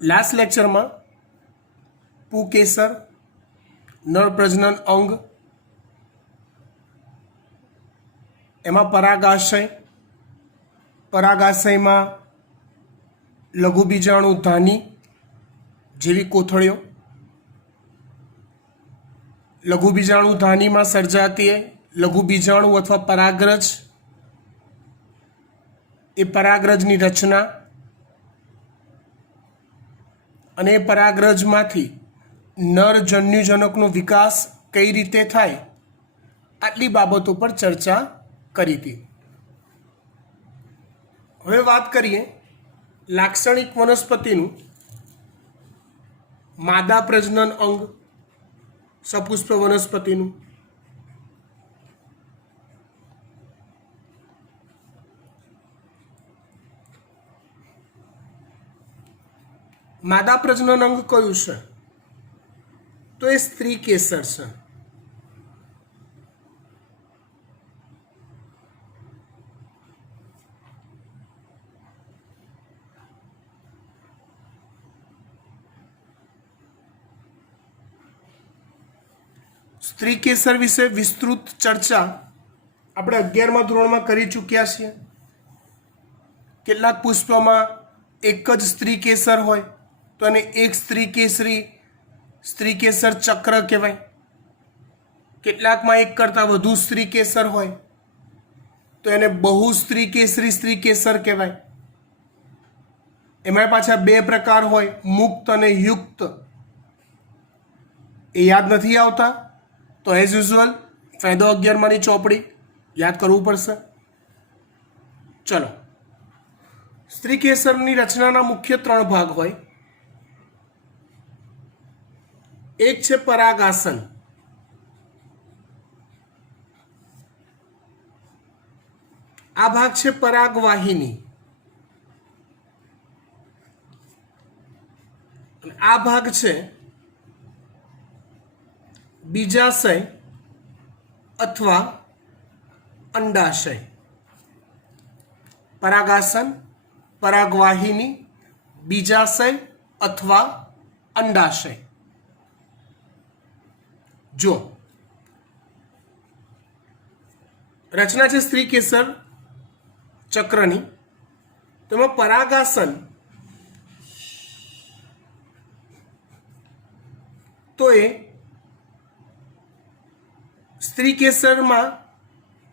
Last lecture में पुकेसर नर प्रजनन अंग एमा परागाशय में लघु बीजाणु धानी जेवी कोथळीओ लघु बीजाणु धानी में सर्जाती लघु बीजाणु अथवा परागरज ए परागरजनी रचना अने परागरजमांथी नर जन्युजनकनो विकास कई रीते थाय आटली बाबतों पर चर्चा करी थी। हवे बात करिए लाक्षणिक वनस्पतिनुं मादा प्रजनन अंग सपुष्प वनस्पतिनुं। मादा प्रजनन अंग कयुं छे तो ये स्त्री केसर छे। स्त्री केसर विषे विस्तृत चर्चा આપણે 11મા ધોરણમાં કરી ચૂક્યા છીએ। કેટલાક પુષ્પમાં એક જ સ્ત્રી કેસર હોય તો એને એક સ્ત્રી કેસર ચક્ર કહેવાય। કેટલાકમાં એક કરતાં વધુ સ્ત્રી કેસર હોય તો એને બહુ સ્ત્રી કેસર કહેવાય। એમાં પાછા બે પ્રકાર હોય, મુક્ત અને યુક્ત। એ યાદ નથી આવતા तो एज यूजुअल फायदो 11 चौपड़ी याद करवू पड़शे। चलो, स्त्री केसरनी रचनाना मुख्य 3 भाग होय। एक छे परागासन, आ भाग छे परागवाहिनी, आ भाग छे बीजाशय अथवा अंडाशय। परागासन, परागवाहिनी, बीजाशय अथवा अंडाशय। जो रचना है स्त्री केसर चक्रनी, तो परागासन तो ये स्त्री केसर में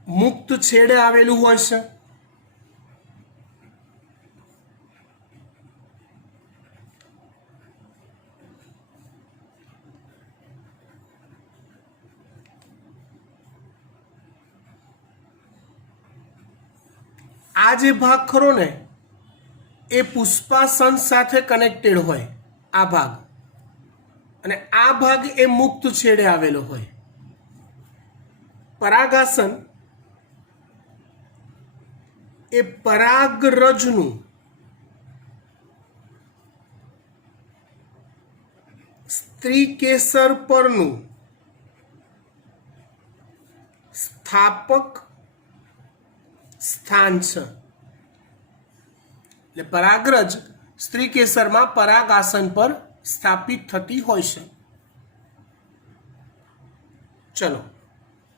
मुक्त छेड़े आवेलू होय छे। आ जे भाग खरो ने ए पुष्पासन साथे कनेक्टेड होय आ भाग, अने आ भाग ए मुक्त छेड़े आवेलो होय। परागासन ए परागरजनु स्त्री केसर परनु स्थापक स्थान छे। એટલે પરાગરજ સ્ત્રી કેસરમાં પરાગાસન પર સ્થાપિત થતી હોય છે। ચલો,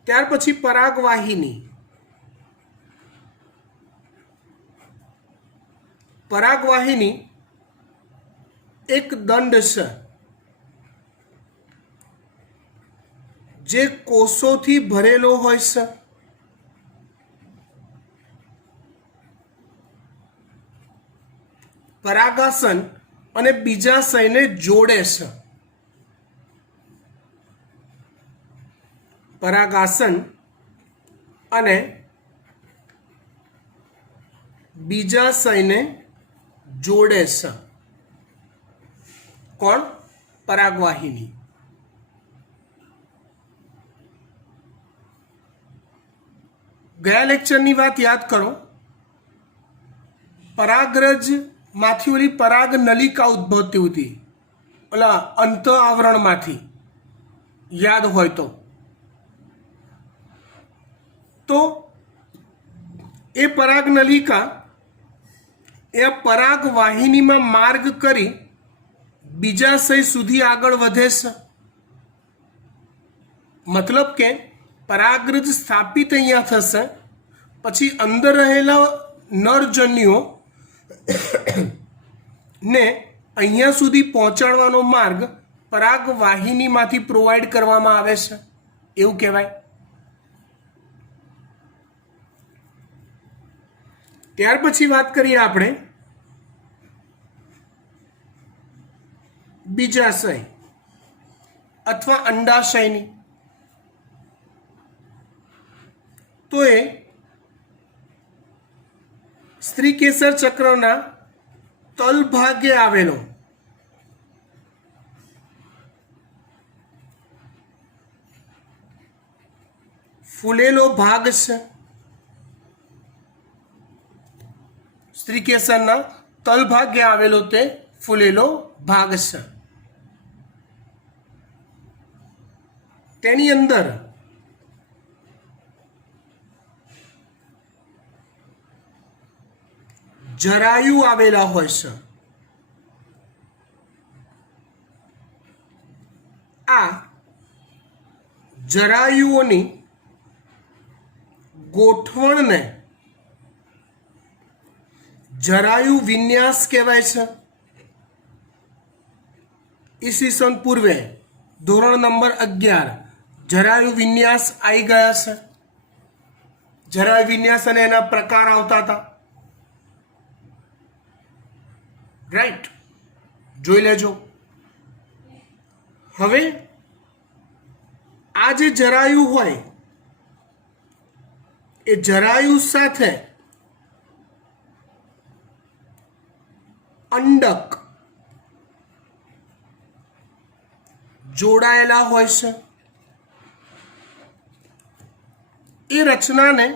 ત્યાર પછી પરાગવાહિની। પરાગવાહિની એક દંડ છે જે કોષોથી ભરેલો હોય છે। પરાગાસન અને બીજાશયને જોડે છે। परागासन अने बीजाशयने जोड़े छे कोण? परागवाहिनी। गया लेक्चरनी बात याद करो, परागरज मांथी ओली पराग नलिका उद्भवती होती, ओला अंत आवरण मांथी, याद होय तो ए पराग नलिका ए परागवाहिनी में मार्ग करी બીજાશય સુધી આગળ વધે છે, મતલબ કે પરાગરજ સ્થાપિત અહીંયા થશે, પછી અંદર રહેલા નરજન્યુઓ ને અહીંયા સુધી પહોંચાડવાનો માર્ગ પરાગવાહિનીમાંથી પ્રોવાઈડ કરવામાં આવે છે એવું કહેવાય. ત્યાર પછી વાત કરીએ આપણે બીજાશય અથવા અંડાશયની. તો એ સ્ત્રીકેસર ચક્રના તલભાગે આવેલો ફૂલેલો ભાગ છે. સ્ત્રીકેસરના તલભાગે આવેલો તે ફૂલેલો ભાગ છે. તેની અંદર જરાયુ આવેલા હોય છે. આ જરાયુઓની ગોઠવણને જરાયુ વિન્યાસ કહેવાય છે. ઈસવીસન પૂર્વે ધોરણ નંબર 11 જરાયુ વિન્યાસ આવી ગયા છે. જરાયુ વિન્યાસ અને એના પ્રકાર આવતા હતા, રાઈટ, જોઈ લેજો. હવે આ જે જરાયુ હોય એ જરાયુ સાથે અંડક જોડાયેલા હોય છે. એ રચનાને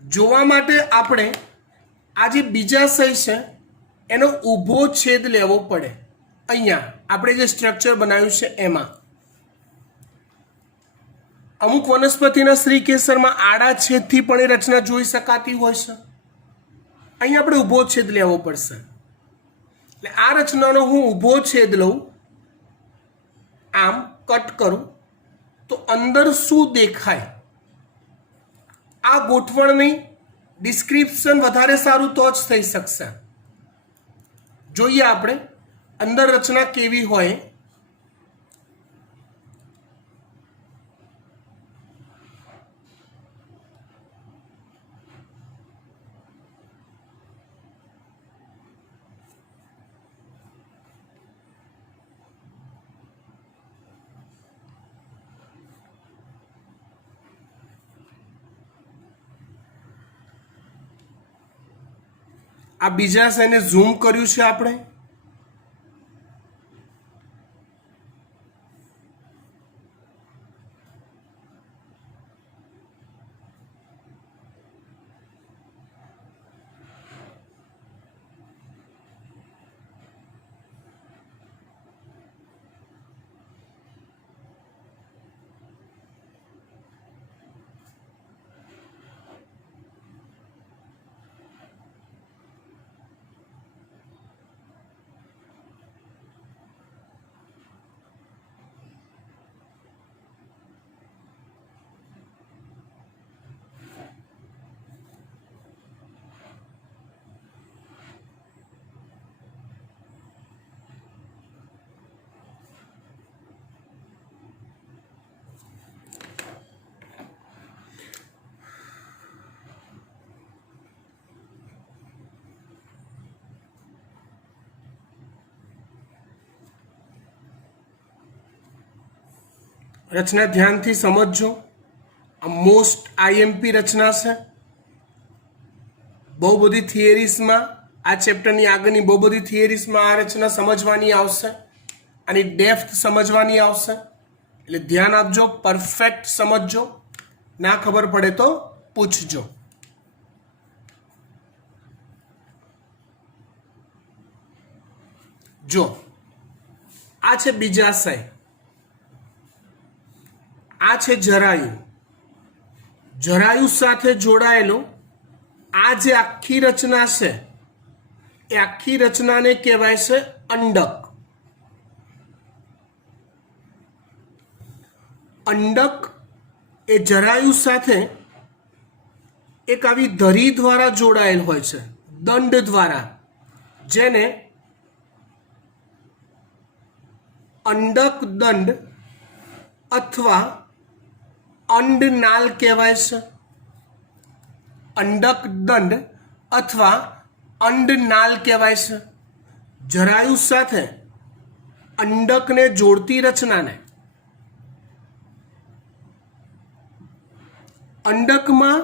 જોવા માટે આપણે આ જે બીજાશય છે એનો ઊભો છેદ લેવો પડે. અહીંયા આપણે જે સ્ટ્રક્ચર બનાવ્યું છે એમાં અમુક વનસ્પતિના સ્ત્રીકેસરમાં આડા છેદથી પણ એ રચના જોઈ શકાતી હોય છે. અહીંયા આપણે ઊભો છેદ લેવો પડશે. એટલે આ રચનાનો હું ઊભો છેદ લઉં, આમ કટ કરું તો અંદર શું દેખાય, આ ગોઠવણની ડિસ્ક્રિપ્શન વધારે સારું તો જ થઈ શકશે. જોઈએ આપણે અંદર રચના કેવી હોય. આ બીજાશયને ઝૂમ કર્યું છે આપણે. રચના ધ્યાનથી સમજજો. આ મોસ્ટ આઈએમપી રચના છે. બહુ બધી થિયરીઝમાં આ ચેપ્ટરની આગળની બહુ બધી થિયરીઝમાં આ રચના સમજવાની આવશે, આની ડેપ્થ સમજવાની આવશે. એટલે ધ્યાન આપજો, પરફેક્ટ સમજજો. ના ખબર પડે તો પૂછજો. જો આ છે બીજાશય, આ છે જરાયુ. જરાયુ સાથે જોડાયેલો આ જે આખી રચના છે એ આખી રચનાને કહેવાય છે અંડક. અંડક એ જરાયુ સાથે એક આવી ધરી દ્વારા જોડાયેલ હોય છે, દંડ દ્વારા, જેને અંડક દંડ અથવા અંડનાલ કહેવાય છે. અંડક દંડ અથવા અંડનાલ કહેવાય છે. જરાયુ સાથે અંડકને જોડતી રચનાને અંડકમાં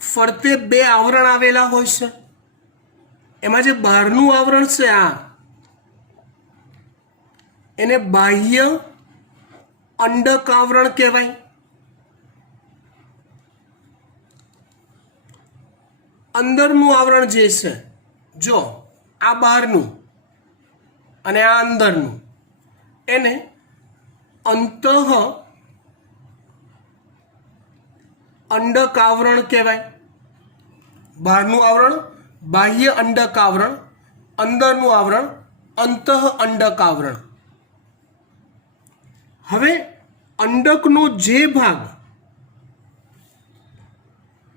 ફરતે બે આવરણ આવેલા હોય છે. એમાં જે બહારનું આવરણ છે એને બાહ્ય અંડક આવરણ કહેવાય. અંદરનું આવરણ જે છે, જો આ બહારનું અને આ અંદરનું, એને અંતઃ અંડક આવરણ કહેવાય. બહારનું આવરણ બાહ્ય અંડક આવરણ, અંદરનું આવરણ અંતઃ અંડક આવરણ. હવે અંડકનો જે ભાગ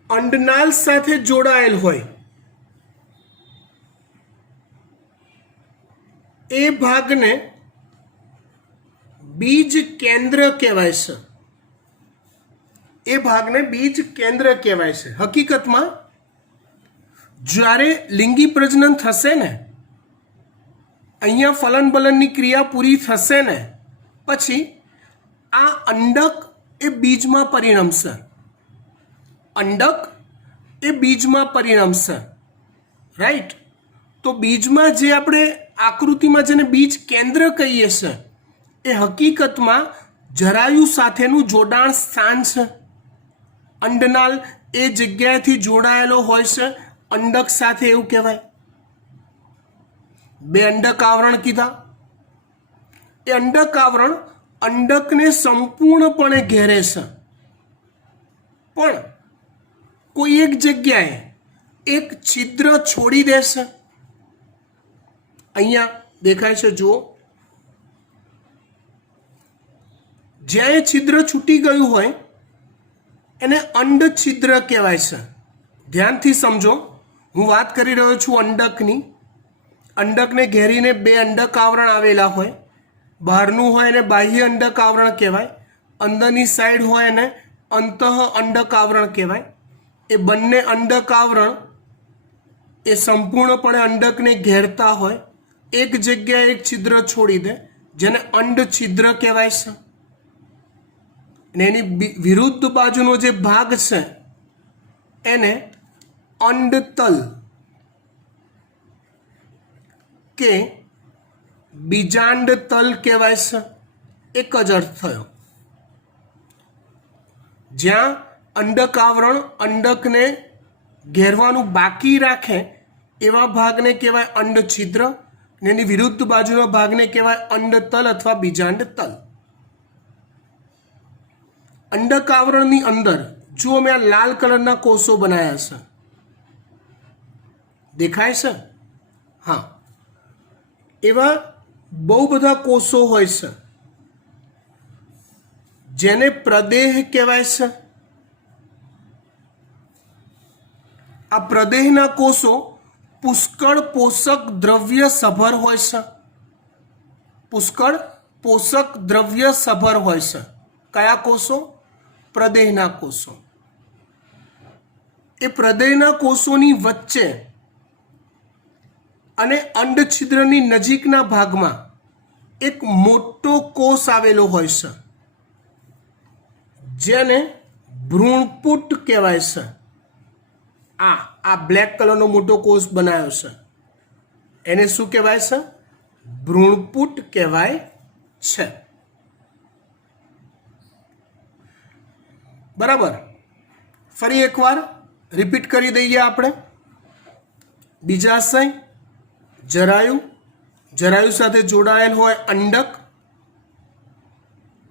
અંડનાલ સાથે જોડાયેલ હોય એ ભાગને બીજ કેન્દ્ર કહેવાય છે. એ ભાગને બીજ કેન્દ્ર કહેવાય છે. હકીકતમાં જ્યારે લિંગી પ્રજનન થશે ને, અહીંયા ફલન બલનની ક્રિયા પૂરી થશે ને, પછી આ અંડક એ બીજમાં પરિણમશે. અંડક એ બીજમાં પરિણમશે, રાઈટ? તો બીજમાં જે આપણે આકૃતિમાં જેને બીજ કેન્દ્ર કહીએ છીએ એ હકીકતમાં જરાયુ સાથેનું જોડાણ સ્થાન છે. અંડનાલ એ જગ્યાએથી જોડાયેલો હોય છે અંડક સાથે, એવું કહેવાય. બે અંડક આવરણ કીધા. એ અંડક આવરણ અંડકને સંપૂર્ણપણે ઘેરે છે, પણ કોઈ એક જગ્યાએ એક છિદ્ર છોડી દેશે. અહીંયા દેખાય છે, જુઓ. જ્યાં એ છિદ્ર છૂટી ગયું હોય એને અંડ છિદ્ર કહેવાય છે. ધ્યાનથી સમજો, હું વાત કરી રહ્યો છું અંડકની. અંડકને ઘેરીને બે અંડક આવરણ આવેલા હોય. બહારનું હોય એને બાહ્ય અંડક આવરણ કહેવાય, અંદરની સાઈડ હોય એને અંતઃ અંડક આવરણ કહેવાય. એ બંને અંડક આવરણ એ સંપૂર્ણપણે અંડકને ઘેરતા હોય, એક જગ્યાએ એક છિદ્ર છોડી દે, જેને અંડ છિદ્ર કહેવાય છે. અને એની વિરુદ્ધ બાજુનો જે ભાગ છે એને અંડતલ કે બીજાંડ તલ કહેવાય છે. એક જ અર્થ થયો. જ્યાં અંડક આવરણ અંડકને ઘેરવાનું બાકી રાખે એવા ભાગને કહેવાય અંડ છિદ્ર, અને એની વિરુદ્ધ બાજુનો ભાગને કહેવાય અંડતલ અથવા બીજાંડ તલ. અંડક આવરણની અંદર જુઓ, મેં આ લાલ કલરના કોષો બનાવ્યા છે, દેખાય છે? હા, એવા બહુ બધા કોષો હોય છે જેને પ્રદેહ કહેવાય છે. આ પ્રદેહના કોષો પુષ્કળ પોષક દ્રવ્ય સભર હોય છે. પુષ્કળ પોષક દ્રવ્ય સભર હોય છે. કયા કોષો? પ્રદેહના કોષો. એ પ્રદેહના કોષોની વચ્ચે અને અંડછિદ્રની નજીકના ભાગમાં એક મોટો કોષ આવેલો હોય છે જેને ભ્રૂણપુટ કહેવાય છે. આ બ્લેક કલરનો મોટો કોષ બનાવ્યો છે એને શું કહેવાય છે? ભ્રૂણપુટ કહેવાય છે. બરાબર. ફરી એકવાર રિપીટ કરી દઈએ આપણે. બીજાશય, જરાયુ, જરાયુ સાથે જોડાયેલ હોય અંડક,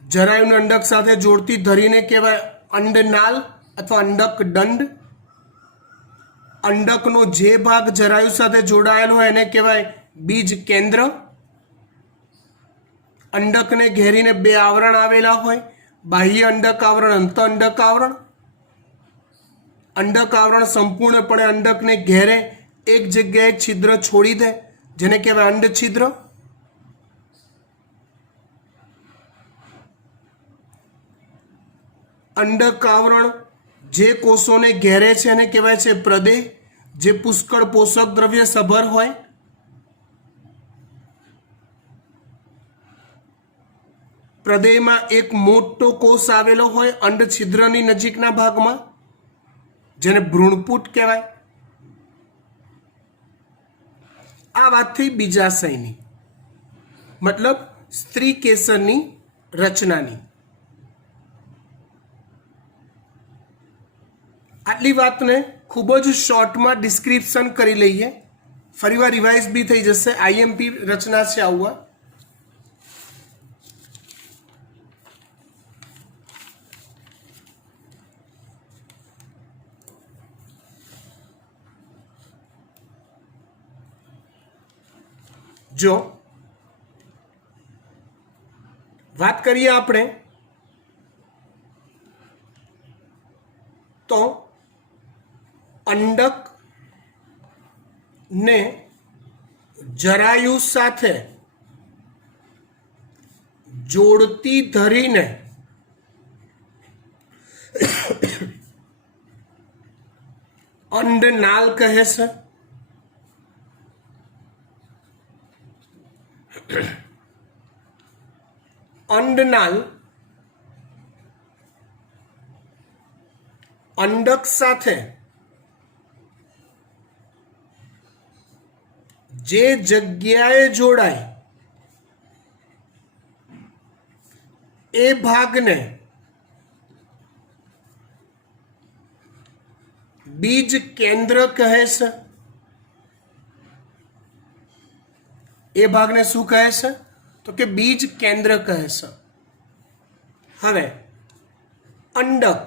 જરાયુને અંડક સાથે જોડતી ધરીને કહેવાય અંડનાલ અથવા અંડક દંડ. અંડકનો જે ભાગ જરાયુ સાથે જોડાયેલો હોય એને કહેવાય બીજ કેન્દ્ર. અંડકને ઘેરીને બે આવરણ આવેલા હોય, બાહ્ય અંડક આવરણ, અંત અંડક આવરણ. અંડક આવરણ સંપૂર્ણપણે અંડકને ઘેરે એક જગ્યાએ છિદ્ર છોડી દે, જેને કહેવાય અંડછિદ્ર. અંડક આવરણ જે કોષોને ઘેરે છે એને કહેવાય છે પ્રદેહ, જે પુષ્કળ પોષક દ્રવ્ય સભર હોય. પ્રદેહમાં એક મોટો કોષ આવેલો હોય અંડછિદ્રની નજીકના ભાગમાં, જેને ભ્રૂણપુટ કહેવાય. આ વાત થઈ બીજાશયની, મતલબ સ્ત્રી કેસરની રચનાની. આટલી વાતને ખૂબ જ શોર્ટમાં ડિસ્ક્રિપ્શન કરી લઈએ, ફરીવાર રિવાઇઝ બી થઈ જશે. આઈએમપી રચના છે આવું. જો વાત કરીએ આપણે તો અંડક ને જરાયુ સાથે જોડતી ધરીને અંડનાલ કહે છે. અંડનાલ અંડક સાથે જે જગ્યાએ જોડાય એ ભાગને બીજ કેન્દ્ર કહે છે. એ ભાગને શું કહે છે? તો કે બીજ કેન્દ્ર કહે છે. હવે અંડક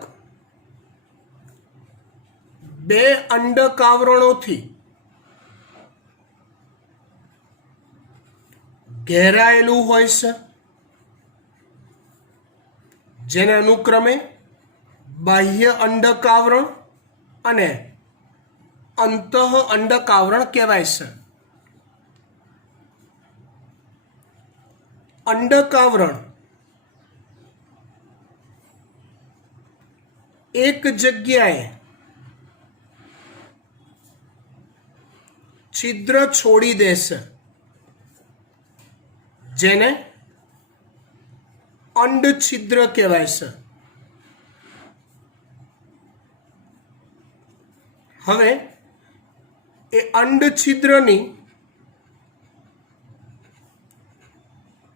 બે અંડક આવરણોથી ઘેરાયેલું હોય છે, જેને અનુક્રમે બાહ્ય અંડક આવરણ અને અંતઃ અંડક આવરણ કહેવાય છે. અંડક આવરણ એક જગ્યાએ છિદ્ર છોડી દેશે, જેને અંડછિદ્ર કહેવાય છે. હવે એ અંડછિદ્રની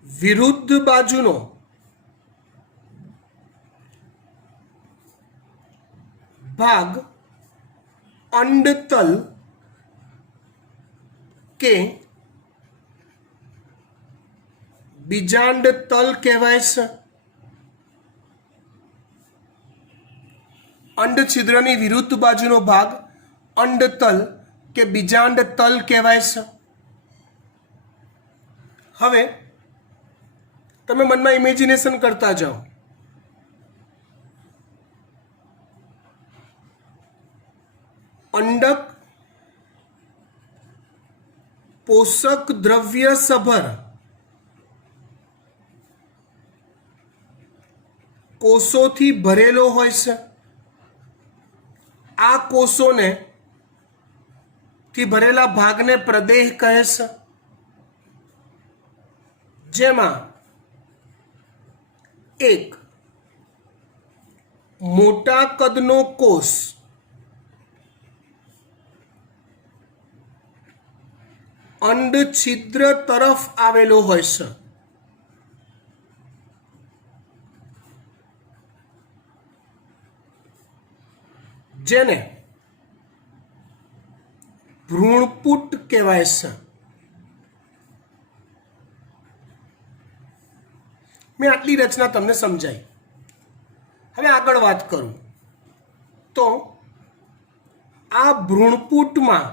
વિરુદ્ધ બાજુનો ભાગ અંડતલ કે બીજાંડ તલ કહેવાય છે. અંડછિદ્રની વિરુદ્ધ બાજુનો ભાગ અંડતલ કે બીજાંડ તલ કહેવાય છે. હવે તમે મનમાં ઇમેજિનેશન કરતા જાઓ. અંડક પોષક દ્રવ્ય સભર કોષોથી ભરેલો હોય છે. આ કોષોને થી ભરેલા ભાગને પ્રદેહ કહે છે, જેમાં એક મોટા કદનો કોષ અંડછિદ્ર તરફ આવેલો હોય છે. જેને ભ્રૂણપુટ કહેવાય છે. મેં આટલી રચના તમને સમજાઈ. હવે આગળ વાત કરું તો આ ભ્રૂણપુટમાં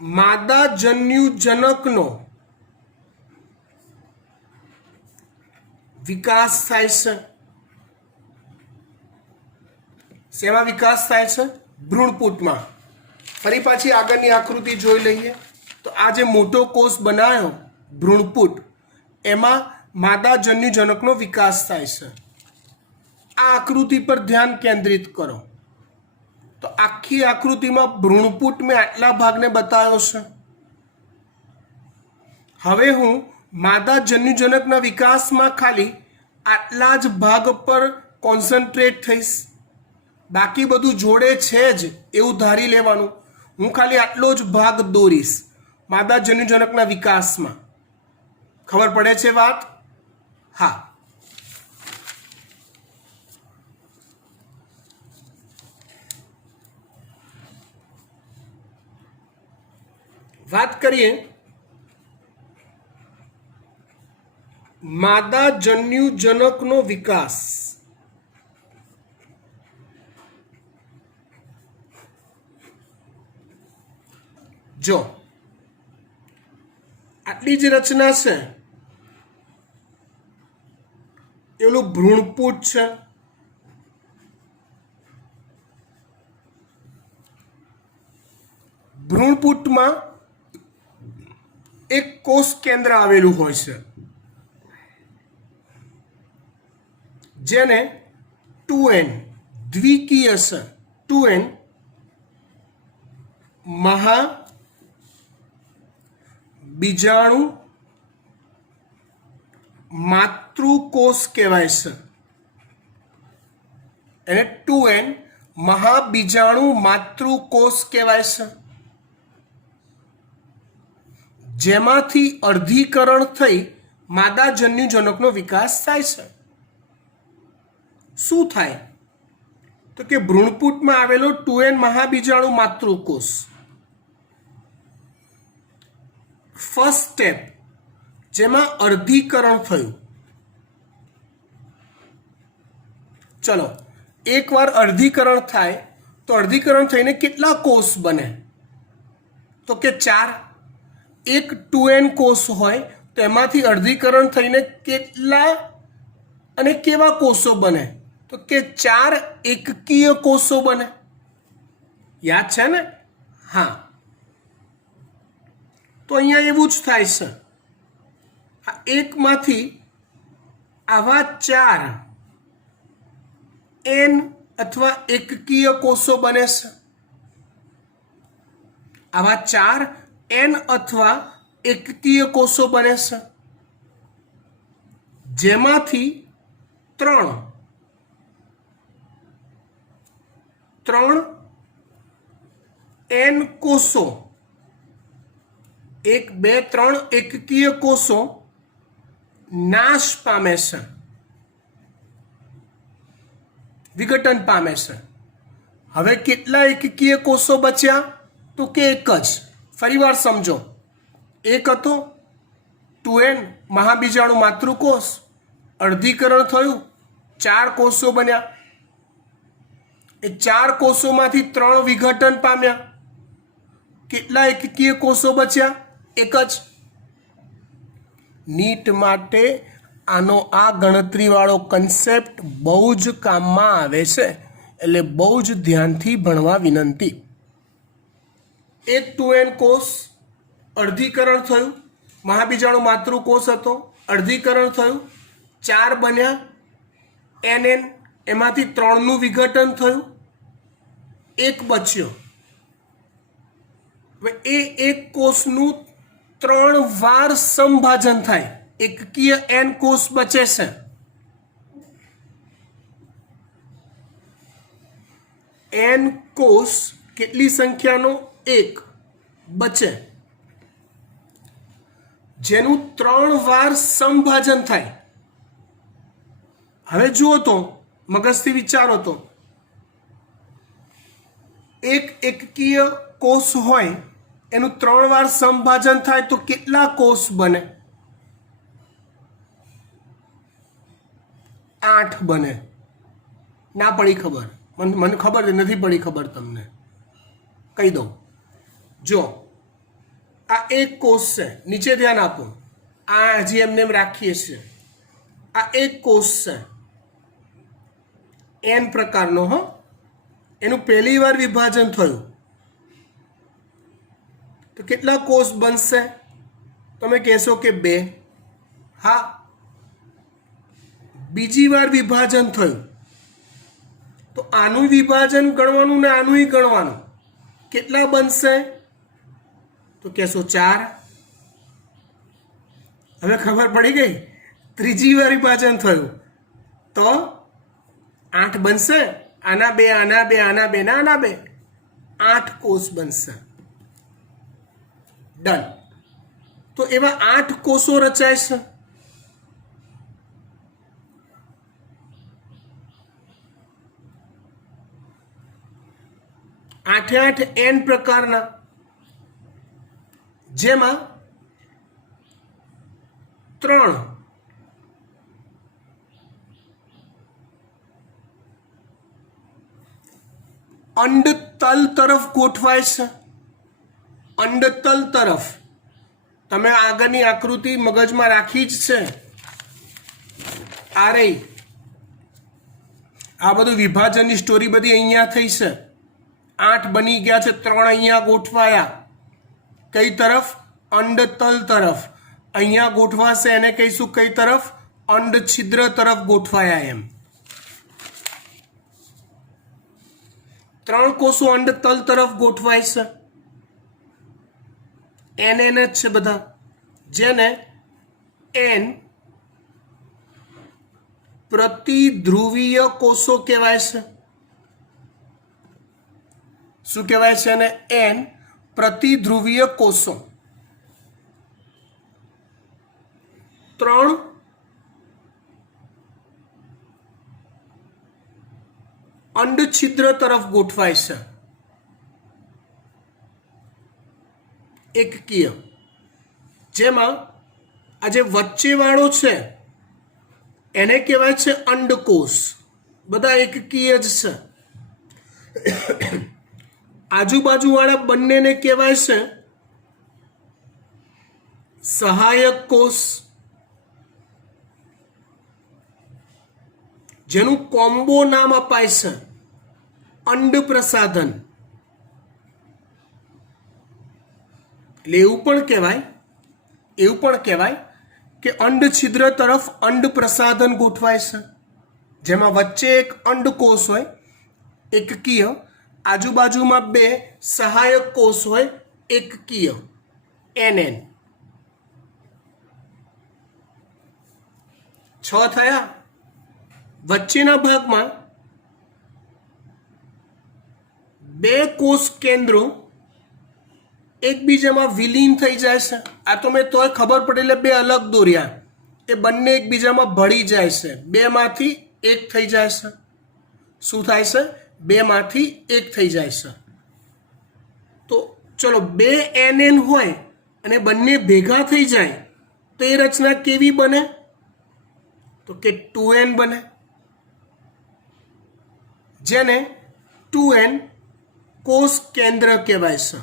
માદાજન્યુજનકનો વિકાસ થાય છે. શેમાં વિકાસ થાય છે? ભ્રૂણપૂટમાં. ફરી પાછી આગળની આકૃતિ જોઈ લઈએ તો આ જે મોટો કોષ બનાવ્યો ભ્રૂણપૂટ, એમાં માદાજન્યુજનકનો વિકાસ થાય છે. આ આકૃતિ પર ધ્યાન કેન્દ્રિત કરો તો આખી આકૃતિમાં ભ્રૂણપૂટ મેં આટલા ભાગને બતાવ્યો છે. હવે હું માદાજન્યુજનકના વિકાસમાં ખાલી આટલા જ ભાગ પર કોન્સન્ટ્રેટ થઈશ. બાકી બધું જોડે છે જ એવું ધારી લેવાનું. હું ખાલી આટલો જ ભાગ દોરીશ માદાજન્યુજનકના વિકાસમાં. ખબર પડે છે વાત? હા. વાત કરીએ માદાજન્યુજનકનો વિકાસ. જો આટલી જ રચના છે એલું ભ્રૂણપૂટ છે. ભ્રૂણપૂટમાં એક કોષ કેન્દ્ર આવેલું હોય છે જેને 2n દ્વિકીય છે. 2n મહાબીજાણુ માતૃકોષ કહેવાય છે. એને 2n મહાબીજાણુ માતૃકોષ કહેવાય છે, જેમાંથી અર્ધીકરણ થઈ માદાજન્યુજનકનો વિકાસ થાય છે. શું થાય તો કે ભ્રૂણપૂટમાં આવેલો 2n મહાબીજાણુ માતૃકોષ ફર્સ્ટ સ્ટેપ જેમાં અર્ધીકરણ થયું. ચલો, એકવાર અર્ધીકરણ થાય તો અર્ધીકરણ થઈને કેટલા કોષ બને? તો કે 4. એક 2n કોષ હોય તો એમાંથી અર્ધીકરણ થઈને કેટલા અને કેવા કોષો બને? તો કે 4 એકકીય કોષો બને. યાદ છે ને? હા. તો અહીંયા એવું જ થાય છે. આ એકમાંથી આવા 4 n અથવા એકકીય કોષો બને છે. આવા 4 n અથવા એકકીય કોષો બને છે, જેમાંથી 3 n કોષો 1 2 3 એકકીય કોષો નાશ પામે છે, વિઘટન પામે છે. હવે કેટલા એકકીય કોષો બચ્યા? તો કે એક જ. ફરીવાર સમજો. એક હતો 2n મહાબીજાણુ માતૃકોષ, અર્ધીકરણ થયું, 4 કોષો બન્યા. એ 4 કોષોમાંથી 3 વિઘટન પામ્યા. કેટલા એકકીય કોષો બચ્યા? એક જ. નીટ માટે આનો આ ગણતરીવાળો કન્સેપ્ટ બહુ જ કામમાં આવે છે, એટલે બહુ જ ધ્યાનથી ભણવા વિનંતી. એક 2n કોષ અર્ધીકરણ થયું, મહાબીજાણુ માતૃકોષ હતો, અર્ધીકરણ થયું, 4 બન્યા nn, એમાંથી 3નું વિઘટન થયું, 1 બચ્યો. હવે એ એક કોષનું 3 વાર સમભાજન થાય, એકકીય n કોષ બચે છે. n કોષ કેટલી સંખ્યાનો? 1 બચે, જેનું 3 વાર સમભાજન થાય. હવે જુઓ તો, મગજથી વિચારો તો, એક એકકીય કોષ હોય એનું 3 વાર સમભાજન થાય તો કેટલા કોષ બને? 8 બને. ના પડી ખબર? મને ખબર નથી પડી ખબર તમને. કહી દઉં. જો આ એક કોષ છે, નીચે ધ્યાન આપો, આ હજી એમને એમ રાખીએ છીએ, આ એક કોષ છે એન પ્રકારનો, હો, એનું પહેલી વાર વિભાજન થયું તો કેટલા કોષ બનશે? તમે કહેશો કે 2. હા, બીજી વાર વિભાજન થયું તો આનું વિભાજન ગણવાનું ને આનું ગણવાનું, કેટલા બનશે? તો કહેશો 4. હવે ખબર પડી ગઈ. ત્રીજી વાર વિભાજન થયું તો 8 બનશે. આના 2, આના 2, આના 2 ના આના 2, 8 કોષ બનશે. ડન. તો એવા 8 કોષો રચાય છે. આઠે 8 એન પ્રકારના, જેમાં 3 અંડતલ તરફ ગોઠવાય છે. અંડતલ તરફ તમે આગળની આકૃતિ મગજમાં રાખી જ છે. આ રહી, આ બધું વિભાજનની સ્ટોરી બધી અહીંયા થઈ છે. 8 બની ગયા છે, 3 અહીંયા ગોઠવાયા. કઈ તરફ? અંડતલ તરફ. અહીંયા ગોઠવાશે એને કહીશું કઈ તરફ? અંડ છિદ્ર તરફ ગોઠવાયા. એમ 3 કોષો અંડતલ તરફ ગોઠવાય છે. એન જ છે બધા, જેને એન પ્રતિધ્રુવીય કોષો કહેવાય છે. શું કહેવાય છે એને? એન પ્રતિધ્રુવીય કોષો. 3 અંડછિદ્ર તરફ ગોઠવાય છે. એકકીય, જેમાં આ જે વચ્ચેવાળો છે એને કહેવાય છે અંડકોષ. બધા એકકીય જ છે. આજુબાજુવાળા બંનેને કહેવાય છે સહાયક કોષ, જેનું કોમ્બો નામ અપાય છે અંડ પ્રસાધન. એટલે એવું પણ કહેવાય કે અંડ છિદ્ર તરફ અંડ પ્રસાધન ગોઠવાય છે, જેમાં વચ્ચે એક અંડકોષ હોય એકકીય, આજુબાજુમાં 2 સહાયક કોષ હોય એકકીય, NN. 6 થયા. વચ્ચેના ભાગમાં 2 કોષ કેન્દ્રો એકબીજામાં વિલીન થઈ જાય છે. આ તો મેં તોય ખબર પડે એટલે 2 અલગ દોર્યા. એ બંને એકબીજામાં ભળી જાય છે. 2 માંથી 1 થઈ જાય છે. શું થાય છે? 2 માંથી 1 થઈ જાય છે. તો ચલો 2 NN હોય અને બંને ભેગા થઈ જાય તો એ રચના કેવી બને? તો કે 2N બને, જેને 2N કોષ કેન્દ્ર કહેવાય છે.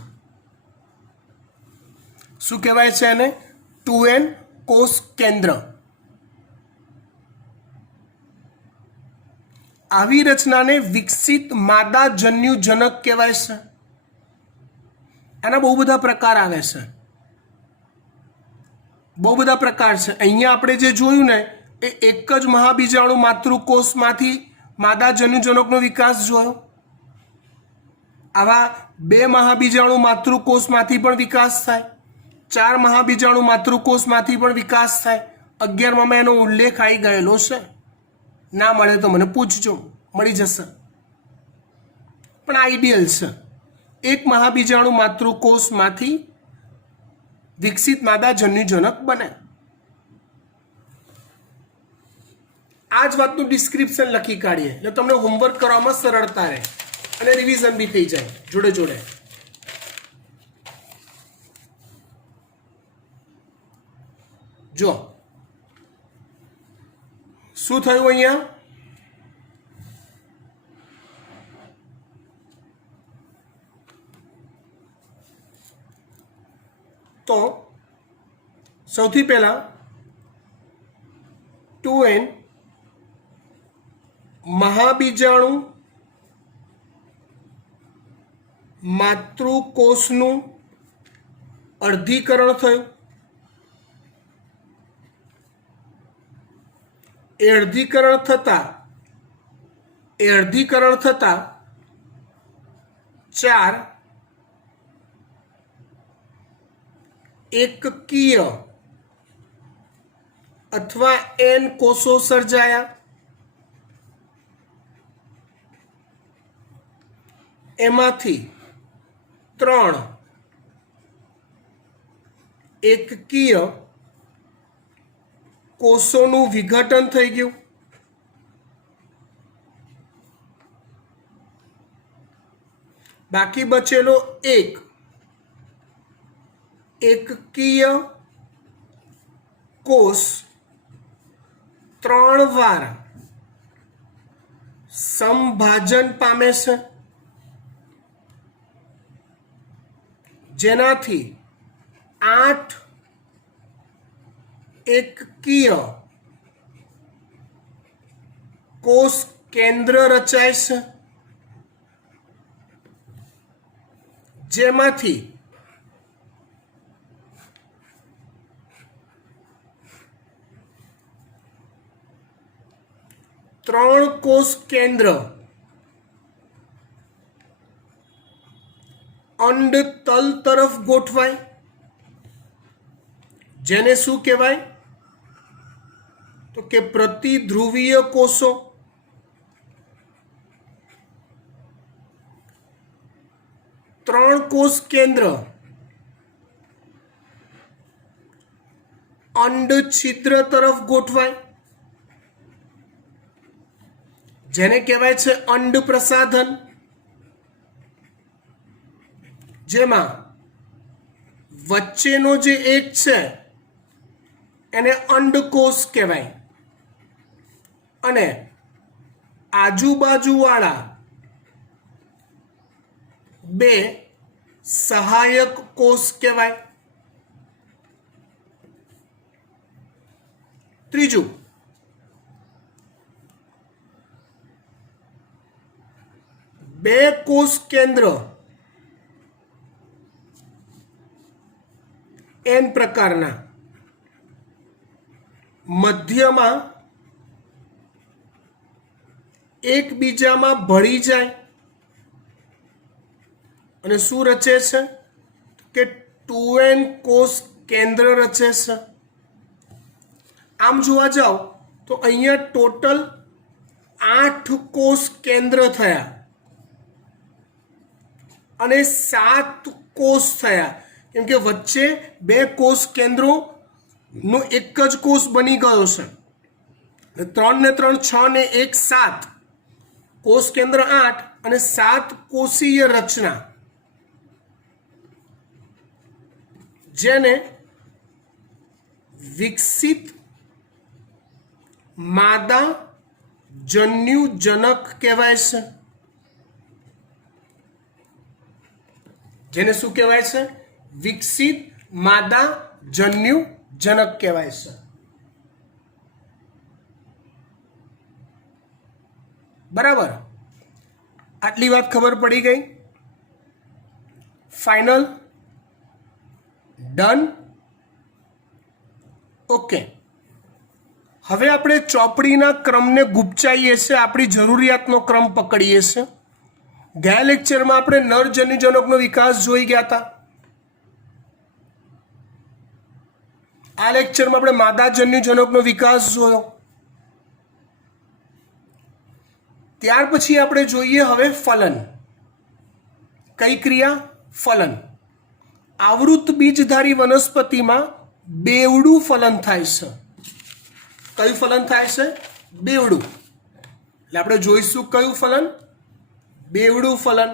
શું કહેવાય છે એને? 2N કોષ કેન્દ્ર. આવી રચનાને વિકસિત માદા જન્યુજનક કહેવાય છે. આના બહુ બધા પ્રકાર આવે છે, બહુ બધા પ્રકાર છે. અહીંયા આપણે જે જોયું ને એ એક જ મહાબીજાણુ માતૃકોષમાંથી માદા જન્યુજનકનો વિકાસ જોયો. આવા 2 મહાબીજાણુ માતૃકોષમાંથી પણ વિકાસ થાય, 4 મહાબીજાણુ માતૃકોષમાંથી પણ વિકાસ થાય. 11માં એનો ઉલ્લેખ આવી ગયેલો છે. ના મળે તો મને પૂછજો, મળી જશે. પણ આઈડિયલ છે, એક મહાબીજાણુ માતૃકોષમાંથી વિકસિત માદા જન્યુજનક બને. આ જ વાતનું ડિસ્ક્રિપ્શન લખી કાઢીએ એટલે તમને હોમવર્ક કરવામાં સરળતા રહે અને રિવિઝન બી થઈ જાય જોડે જોડે. જો શું થયું અહીંયા? तो સૌથી પહેલા 2n મહાબીજાણુ માતૃકોષનું અર્ધીકરણ થયું. એ અર્ધીકરણ થતા 4 એકકીય અથવા n કોષો સર્જાયા. એમાંથી 3 એકકીય કોષોનું વિઘટન થઈ ગયું. બાકી બચેલો એક એકકીય કોષ 3 વાર સમભાજન પામે છે, જેનાથી 8 એકકીય કોષ કેન્દ્ર રચાય છે, જેમાંથી 3 કોષ કેન્દ્ર અંડ તલ તરફ ગોઠવાય, જેને શું કહેવાય તો કે પ્રતિધ્રુવીય કોષો. 3 કોષ કેન્દ્ર અંડ છિદ્ર તરફ ગોઠવાય, જેને કહેવાય છે અંડ પ્રસાધન, જેમાં વચ્ચેનો જે એક છે એને અંડકોષ કહેવાય અને આજુબાજુવાળા 2 સહાયક કોષ કહેવાય. ત્રીજું, બે કોષ કેન્દ્ર n પ્રકારના મધ્યમાં એકબીજામાં ભળી જાય અને શું રચે છે કે 2n કોષ કેન્દ્ર રચે છે. આમ જોવા જાઓ તો અહીંયા ટોટલ 8 કોષ કેન્દ્ર થયા અને 7 કોષ થયા, કેમ કે વચ્ચે 2 કોષ કેન્દ્રોનો એક જ કોષ બની ગયો છે. 3 ને 3 6 ને 1 7 કોષ કેન્દ્ર 8 અને 7 કોષીય રચના, જેને વિકસિત માદા જન્યુજનક કહેવાય છે. જેને શું કહેવાય છે? વિકસિત માદા જન્યુજનક કહેવાય છે. બરાબર, આટલી વાત ખબર પડી ગઈ. Final, done. ઓકે, હવે આપણે ચોપડીના ક્રમને ગુપચાઈએ છીએ, આપણી જરૂરિયાતનો ક્રમ પકડીએ છીએ. ગયા લેક્ચરમાં આપણે નર જન્યુજનકનો વિકાસ જોઈ ગયા હતા. આ લેક્ચરમાં આપણે માદા જન્યુજનકનો વિકાસ જોયો. ત્યાર પછી આપણે જોઈએ હવે ફલન. કઈ ક્રિયા? ફલન. આવૃત બીજધારી વનસ્પતિમાં બેવડું ફલન થાય છે. કયું ફલન થાય છે? બેવડું. એટલે આપણે જોઈશું કયું ફલન? બેવડું ફલન.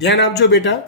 ધ્યાન આપજો બેટા.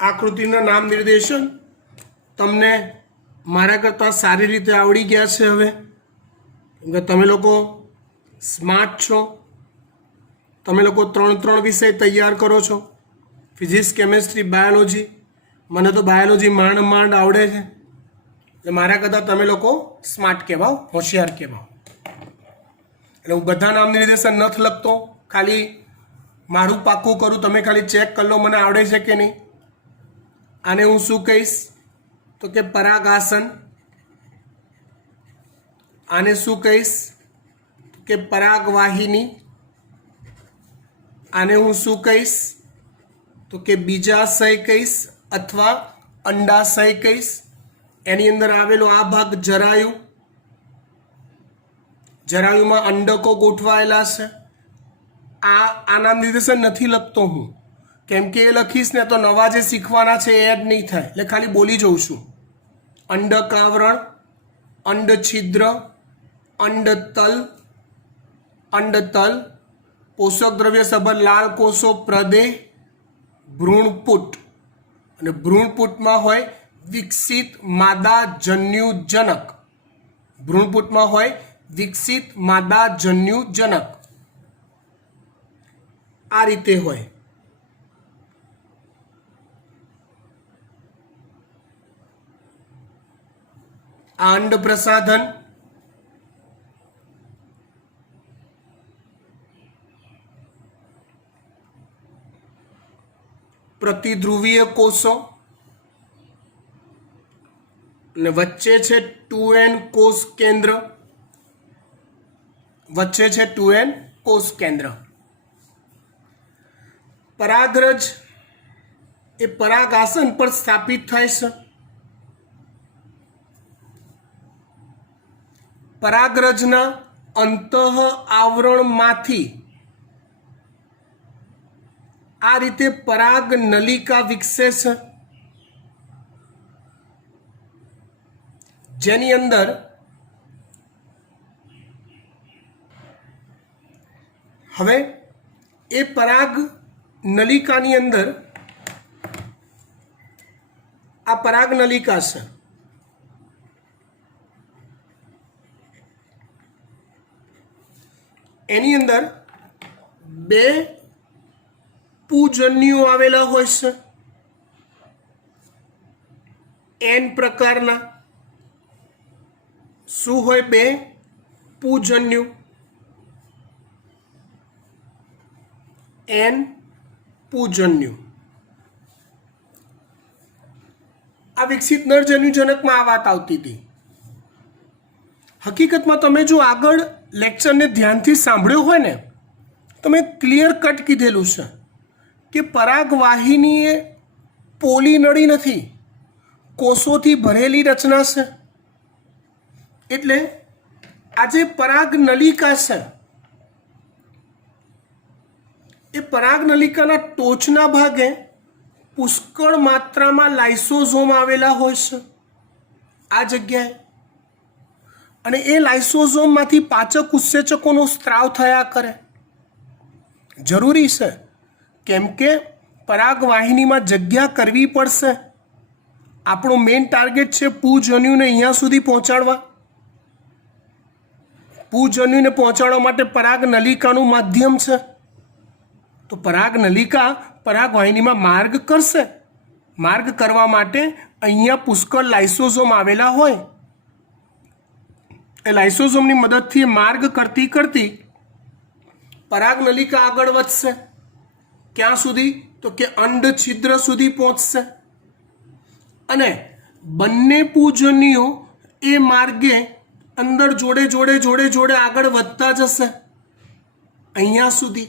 આકૃતિના નામ નિર્દેશન તમને મારા કરતાં સારી રીતે આવડી ગયા છે હવે, કેમ કે તમે લોકો સ્માર્ટ છો. તમે લોકો 3 વિષય તૈયાર કરો છો, ફિઝિક્સ, કેમેસ્ટ્રી, બાયોલોજી. મને તો બાયોલોજી માંડ આવડે છે, એટલે મારા કરતાં તમે લોકો સ્માર્ટ કહેવાઓ, હોશિયાર કહેવાઓ. એટલે હું બધા નામ નિર્દેશન નથી લખતો, ખાલી મારું પાક્કું કરું, તમે ખાલી ચેક કરી લો મને આવડે છે કે નહીં. આને હું શું કહીશ તો કે પરાગાસન. આને શું કહીશ કે પરાગવાહિની. આને હું શું કહીશ તો કે બીજાશય કહીશ અથવા અંડાશય કહીશ. એની અંદર આવેલો આ ભાગ જરાયુ. જરાયુમાં અંડકો ગોઠવાયેલા છે. આ નામ નિર્દેશન નથી લખતો હું, કેમ કે એ લખીશ ને તો નવા જે શીખવાના છે એ એડ નહીં થાય, એટલે ખાલી બોલી જઉં છું. અંડકાવરણ, અંડછિદ્ર, અંડતલ, પોષક દ્રવ્ય સભર લાલ કોષો, પ્રદેહ, ભ્રૂણપુટ. અને ભ્રૂણપુટમાં હોય વિકસિત માદાજન્યુજનક. ભ્રૂણપુટમાં હોય વિકસિત માદાજન્યુજનક. આ રીતે હોય. અંડ પ્રસાધન, પ્રતિધ્રુવીય કોષો, અને વચ્ચે છે 2n કોષ કેન્દ્ર. વચ્ચે છે 2n કોષ કેન્દ્ર. પરાગરજ એ પરાગાસન પર સ્થાપિત થાય છે. પરાગરજના અંતઃ આવરણમાંથી આ રીતે પરાગ નલિકા વિકસે છે, જેની અંદર હવે એ પરાગ નલિકાની અંદર આ પરાગ નલિકા છે. એની અંદર 2 પૂજન્યો આવેલા હોય છે, N પ્રકારના. શું હોય? 2 પૂજન્યો. N પૂજન્યો. આ વિકસિત નરજન્યુજનકમાં આ વાત આવતી હતી. હકીકતમાં તમે જો આગળ લેક્ચરને ધ્યાનથી સાંભળ્યો હોય ને, તમે ક્લિયર કટ કીધેલું છે કે પરાગવાહિની એ પોલી નળી નથી, કોષોથી ભરેલી રચના છે. એટલે આ જે પરાગ નલિકા છે એ પરાગ નલિકાના ટોચના ભાગે પુષ્કળ માત્રામાં લાઇસોઝોમ આવેલા હોય છે આ જગ્યાએ. અને એ લાઇસોઝોમમાંથી પાચક ઉત્સેચકોનો સ્ત્રાવ થયા કરે. જરૂરી છે, કેમ કે પરાગવાહિનીમાં જગ્યા કરવી પડશે. આપણો મેઇન ટાર્ગેટ છે પૂજન્યુને અહીંયા સુધી પહોંચાડવા. પૂજન્યુને પહોંચાડવા માટે પરાગ નલિકાનું માધ્યમ છે. તો પરાગ નલિકા પરાગવાહિનીમાં માર્ગ કરશે. માર્ગ કરવા માટે અહીંયા પુષ્કળ લાઇસોઝોમ આવેલા હોય. એ લાઇસોસોમની મદદથી માર્ગ કરતી કરતી પરાગનલિકા આગળ વધશે. ક્યાં સુધી? તો કે અંડ છિદ્ર સુધી પહોંચશે અને બંને પૂજનીઓ એ માર્ગે અંદર જોડે જોડે જોડે જોડે આગળ વધતા જશે અહીંયા સુધી.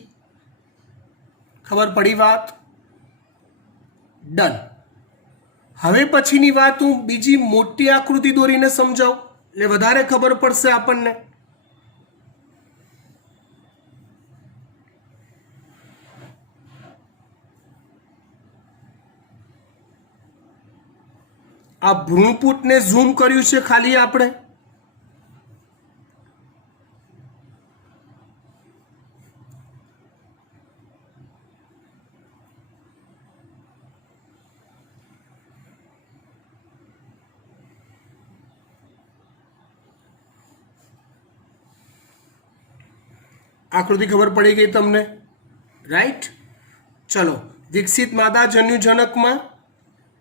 ખબર પડી વાત? ડન. હવે પછીની વાત હું બીજી મોટી આકૃતિ દોરીને સમજાવું એટલે વધારે ખબર પડશે આપણને. આ ભ્રૂણપૂટને ઝૂમ કર્યું છે ખાલી આપણે. આકૃતિ ખબર પડી ગઈ તમને? રાઈટ. ચલો, વિકસિત માદા જન્યુજનકમાં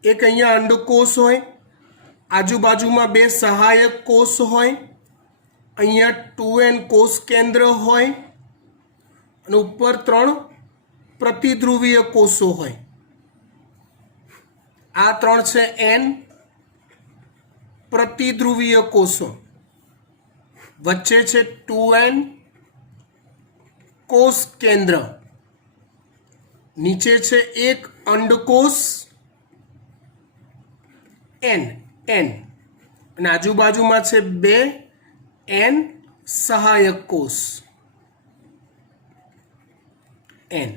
એક અહીંયા અંડકોષ હોય, આજુબાજુમાં બે સહાયક કોષ હોય, અહીંયા 2n કોષ કેન્દ્ર હોય અને ઉપર 3 પ્રતિધ્રુવીય કોષો હોય. આ 3 છે n પ્રતિધ્રુવીય કોષો, વચ્ચે છે 2n કોષ કેન્દ્ર, નીચે છે એક અંડકોષ n અને આજુબાજુમાં છે 2n સહાયક કોષ n.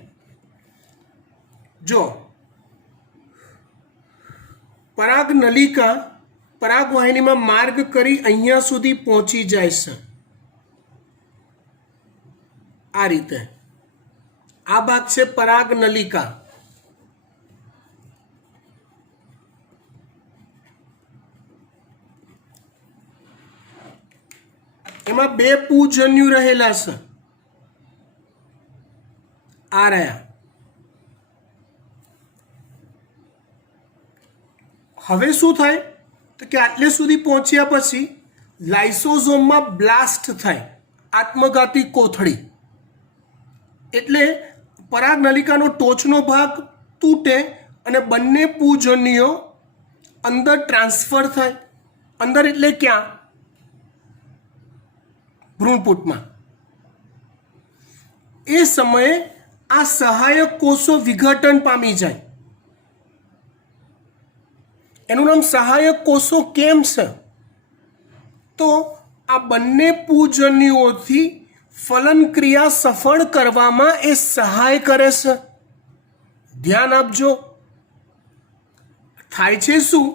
જો પરાગનલિકા પરાગવાહિનીમાં માર્ગ કરી અહીંયા સુધી પહોંચી જાય છે આ રીતે. આ ભાગ છે પરાગનલિકા. એમાં 2 પૂજન્યુ રહેલા છે. આ રહ્યા. હવે શું થાય તો કે આટલે સુધી પહોંચ્યા પછી લાઇસોઝોમમાં બ્લાસ્ટ થાય, આત્મઘાતી કોથળી. એટલે પરાગનલિકાનો ટોચનો ભાગ તૂટે અને બંને પૂજન્યો અંદર ટ્રાન્સફર થાય. અંદર એટલે ક્યાં? ભ્રૂણપૂટમાં. એ સમયે આ સહાયક કોષો વિઘટન પામી જાય. એનું નામ સહાયક કોષો કેમ છે? તો આ બંને પૂજન્યોથી ફલન ક્રિયા સફળ કરવામાં એ સહાય કરે છે. ધ્યાન આપજો. થાય છે શું?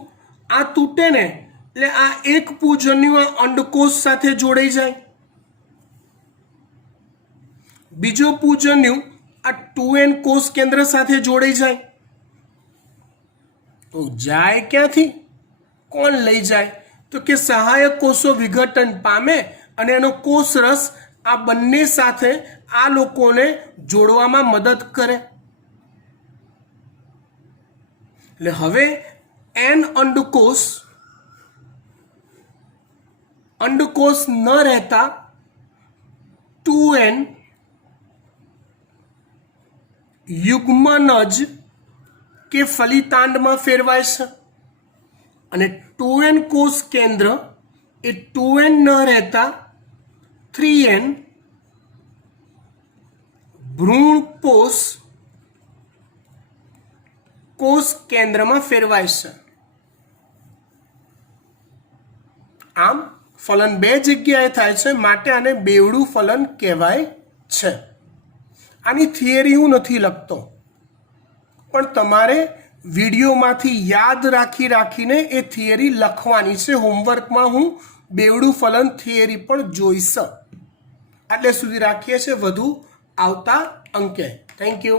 આ તૂટે ને એટલે આ એક પૂજન્યુ અંડકોષ સાથે જોડાઈ જાય, બીજો પૂજન્યુ આ 2n કોષ કેન્દ્ર સાથે જોડાઈ જાય. તો જાય ક્યાંથી? કોણ લઈ જાય? તો કે સહાયક કોષો વિઘટન પામે અને એનો કોષ રસ આ બંને સાથે આ લોકોને જોડવામાં મદદ કરે. એટલે હવે n અંડકોષ ન રહેતા 2n યુગ્મનજ કે ફલિતાંડમાં ફેરવાય છે અને 2n કોષ કેન્દ્ર એ 2n ન રહેતા 3n ભ્રૂણપોષ કોષ કેન્દ્રમાં ફેરવાય છે. આમ ફલન 2 જગ્યાએ થાય છે, માટે આને બેવડું ફલન કહેવાય છે. આની થિયરી હું નથી લખતો, પણ તમારે વિડીયોમાંથી યાદ રાખીને એ થિયરી લખવાની છે. હોમવર્કમાં હું બેવડું ફલન થિયરી પણ જોઈશ. એટલે સુધી રાખીએ છીએ, વધુ આવતા અંકે. Thank you.